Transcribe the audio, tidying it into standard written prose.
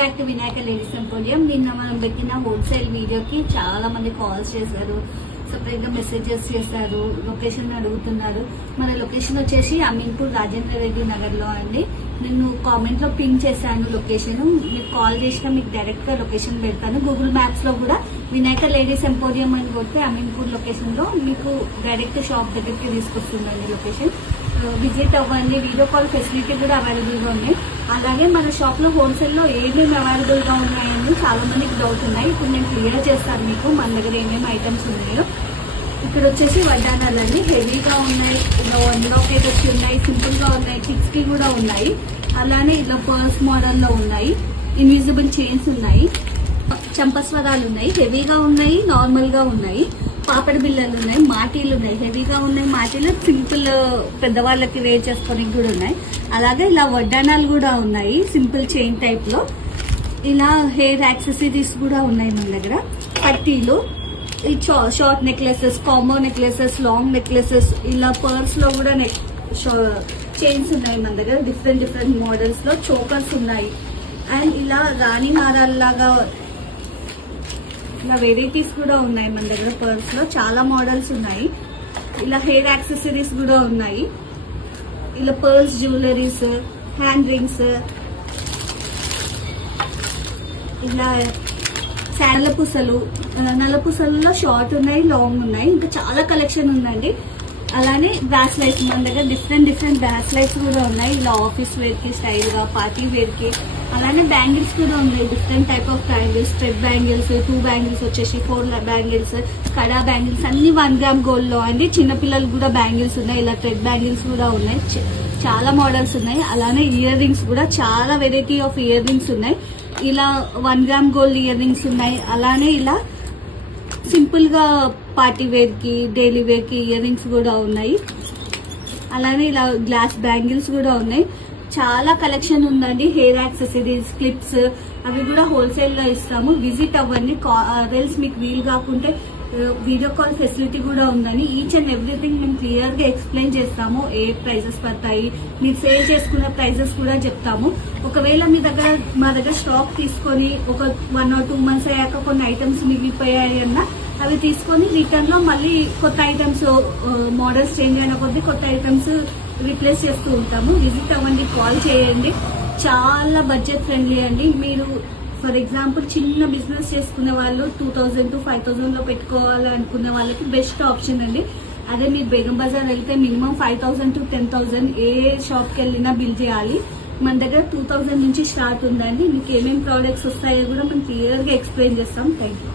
Back to Vinayaka ladies emporium. నిన్న మనం పెట్టిన హోల్సేల్ వీడియోకి చాలా మంది కాల్స్ చేశారు, సపరేట్ గా మెసేజెస్ చేశారు, లొకేషన్ అడుగుతున్నారు. మన లొకేషన్ వచ్చేసి అమీన్పూర్ రాజేంద్ర రెడ్డి నగర్ లో అండి. నేను కామెంట్ లో పిన్ చేశాను లొకేషన్. మీకు కాల్ చేసినా మీకు డైరెక్ట్ గా లొకేషన్ పెడతాను. గూగుల్ మ్యాప్స్ లో కూడా వినాయక లేడీస్ ఎంపోరియం అని కొడితే అమీన్పూర్ లొకేషన్ లో మీకు డైరెక్ట్ షాప్ దగ్గరికి తీసుకొస్తుందండి లొకేషన్. విజిట్ అవ్వండి. వీడియో కాల్ ఫెసిలిటీ కూడా అవైలబుల్ గా ఉన్నాయి. అలాగే మన షాప్ లో హోల్సేల్ లో ఏమేమి అవైలబుల్ గా ఉన్నాయని చాలా మందికి డౌట్ ఉన్నాయి. ఇప్పుడు నేను క్లియర్ చేస్తాను మీకు మన దగ్గర ఏమేమి ఐటమ్స్ ఉన్నాయో. ఇక్కడ వచ్చేసి వడ్డానాలన్నీ హెవీగా ఉన్నాయి, ఇలా 1 లాకెట్ వచ్చి ఉన్నాయి, సింపుల్ గా ఉన్నాయి, కిడ్స్ కి కూడా ఉన్నాయి. అలానే ఇలా పర్స్ మోడల్ లో ఉన్నాయి, ఇన్విజిబుల్ చైన్స్ ఉన్నాయి, చంపస్వరాలు ఉన్నాయి, హెవీగా ఉన్నాయి, నార్మల్ గా ఉన్నాయి, పాపడి బిళ్ళలు ఉన్నాయి, మాటీలు ఉన్నాయి, హెవీగా ఉన్నాయి. మాటీలు సింపుల్ పెద్దవాళ్ళకి వేర్ చేసుకోవడానికి కూడా ఉన్నాయి. అలాగే ఇలా వడ్డానాలు కూడా ఉన్నాయి సింపుల్ చైన్ టైప్ లో. ఇలా హెయిర్ యాక్సెసరీస్ కూడా ఉన్నాయి మన దగ్గర. పట్టీలు, ఈ short necklaces, combo necklaces, long necklaces, ఇలా పర్స్ లో కూడా చైన్స్ ఉన్నాయి మన దగ్గర. డిఫరెంట్ మోడల్స్ లో చోకర్స్ ఉన్నాయి. అండ్ ఇలా రాణి హారాల్లాగా ఇలా వెరైటీస్ కూడా ఉన్నాయి మన దగ్గర. పర్స్ లో చాలా మోడల్స్ ఉన్నాయి. ఇలా హెయిర్ యాక్సెసరీస్ కూడా ఉన్నాయి. ఇలా పర్ల్స్, జ్యువెలరీస్, హ్యాండ్ రింగ్స్, ఇలా నల్లపూసలు, నల్లపూసలలో షార్ట్ ఉన్నాయి, లాంగ్ ఉన్నాయి. ఇంకా చాలా కలెక్షన్ ఉందండి. అలానే బ్రాస్లైట్స్ మన దగ్గర డిఫరెంట్ బ్రాస్లైట్స్ కూడా ఉన్నాయి. ఇలా ఆఫీస్ వేర్ కి, స్టైల్ గా, పార్టీ వేర్ కి. అలానే బ్యాంగిల్స్ కూడా ఉన్నాయి. Different type of bangles, straight bangles, 2 bangles వచ్చేసి 4 బ్యాంగిల్స్, కడా బ్యాంగిల్స్ అన్ని 1 గ్రామ్ గోల్డ్ లో అండి. చిన్నపిల్లలు కూడా బ్యాంగిల్స్ ఉన్నాయి. ఇలా థ్రెడ్ బ్యాంగిల్స్ కూడా ఉన్నాయి. చాలా మోడల్స్ ఉన్నాయి. అలానే ఇయర్ రింగ్స్ కూడా చాలా వెరైటీ ఆఫ్ ఇయర్ రింగ్స్ ఉన్నాయి. ఇలా 1 గ్రామ్ గోల్డ్ ఇయర్ రింగ్స్ ఉన్నాయి. అలానే ఇలా సింపుల్ గా పార్టీ వేర్ కి, డైలీ వేర్ కి ఇయర్ రింగ్స్ కూడా ఉన్నాయి. అలానే ఇలా గ్లాస్ బ్యాంగిల్స్ కూడా ఉన్నాయి. చాలా కలెక్షన్ ఉందండి. హెయిర్ యాక్సెసరీస్, క్లిప్స్ అవి కూడా హోల్సేల్ లో ఇస్తాము. విజిట్ అవ్వండి. రెల్స్ మీకు వీలు కాకుంటే వీడియో కాల్ ఫెసిలిటీ కూడా ఉందని. ఈచ్ అండ్ ఎవ్రీథింగ్ మేము క్లియర్ గా ఎక్స్ప్లెయిన్ చేస్తాము. ఏ ప్రైజెస్ పడతాయి, మీరు సేల్ చేసుకున్న ప్రైజెస్ కూడా చెప్తాము. ఒకవేళ మా దగ్గర స్టాక్ తీసుకొని ఒక 1 or 2 months అయ్యాక కొన్ని ఐటమ్స్ మిగిలిపోయాయి అన్నా అవి తీసుకొని రిటర్న్ లో మళ్ళీ కొత్త ఐటమ్స్, మోడల్స్ చేంజ్ అయిన కొద్దీ కొత్త ఐటమ్స్ రీప్లేస్ చేస్తూ ఉంటాము. విజిట్ అవ్వండి, కాల్ చేయండి. చాలా బడ్జెట్ ఫ్రెండ్లీ అండి. మీరు ఫర్ ఎగ్జాంపుల్ చిన్న బిజినెస్ చేసుకునే వాళ్ళు 2000 to 5000 లో పెట్టుకోవాలనుకునే వాళ్ళకి బెస్ట్ ఆప్షన్ అండి. అదే మీరు బేగం బజార్ వెళ్తే మినిమం 5000 to 10,000 ఏ షాప్కి వెళ్ళినా బిల్ చేయాలి. మన దగ్గర 2000 నుంచి స్టార్ట్ ఉందండి. మీకు ఏమేమి ప్రోడక్ట్స్ వస్తాయో కూడా మనం క్లియర్ గా ఎక్స్ప్లెయిన్ చేస్తాం. Thank you.